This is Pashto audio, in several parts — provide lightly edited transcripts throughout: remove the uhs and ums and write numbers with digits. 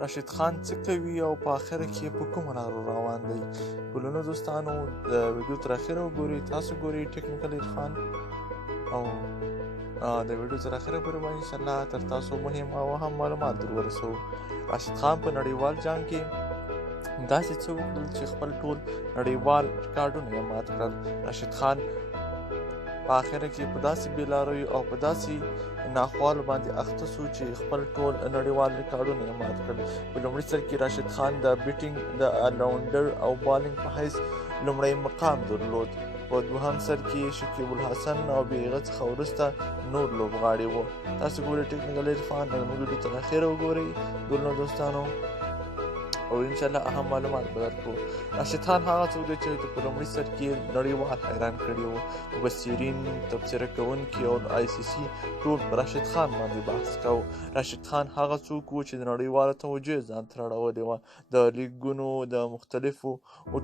راشد خان څه کوي او په آخره کې په کومه لار روان دی. ګلونو دوستانو د ویډیو تر اخره وګورئ، تاسو ګورئ ټیکنیکل عرفان او د ویډیو تر اخره پورې به انشاءالله تر تاسو مهم او اهم معلومات در ورسوو. راشد خان په نړیوال جام کې داسې څه وکړل چې خپل ټول نړیوال ریکارډونه یې مات کړل. راشد خان په آخره کې په داسې بېلارویو او په داسې ناخوالو باندې اخته سو چې خپل ټول نړیوال ریکارډونه یې مات کړل. په لومړي سر کې راشد خان د بیټینګ د الراونډر او بالینګ په حیث لومړی مقام درلود. په دوهم سر کې شکیب الحسن او بې هغه څخه وروسته نور لوبغاړي وو. تاسو ګورئ ټیکنیکل عرفان او زموږ ویډیو تر اخره وګورئ ګلونو دوستانو او انشاءالله اهم معلومات به درکړو. راشد خان هغه څوک دی چې په لومړي سر کې نړیوال حیران کړي وو. مبصرین، تبصره کوونکي او آی سی سی ټول په راشد خان باندې بحث کوو. راشد خان هغه څوک و چې د نړیواله توجه یې ځان ته راړولې وه. د لیګونو د مختلفو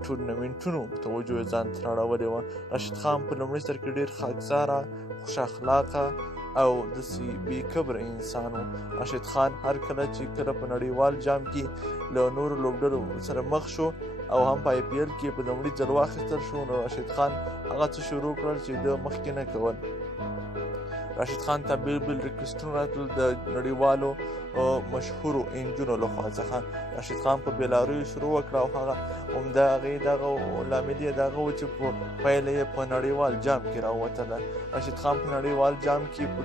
ټورنمنټونو توجه یې ځان ته راړولې وه. راشد خان په لومړي سر کې ډېر خاکساره، خوش اخلاقه او داسې بې کبره انسان و. راشد خان هر کله چې کله په نړیوال جام کې له نورو لوبډلو سره مخ شو او هم په آی پی ایل کې په لومړي ځل واخیستل شو، نو راشد خان هغه څه شروع کړل چې ده مخکې نه کول. راشد خان ته بیل بیل ریکویسټونه راتلل د نړیوالو مشهورو انجونو لخوا څخه. راشد خان په بېلارویو شروع وکړه او هغه عمده هغې دغه لامل یې دغه و چې په پیله یې په نړیوال جام کې راووتله. راشد خان په نړیوال جام کې په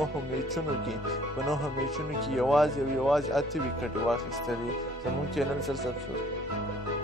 9 میچونو کې یوازې 8 ویکټې واخیستلې. زموږ چینل سره سبسکرایب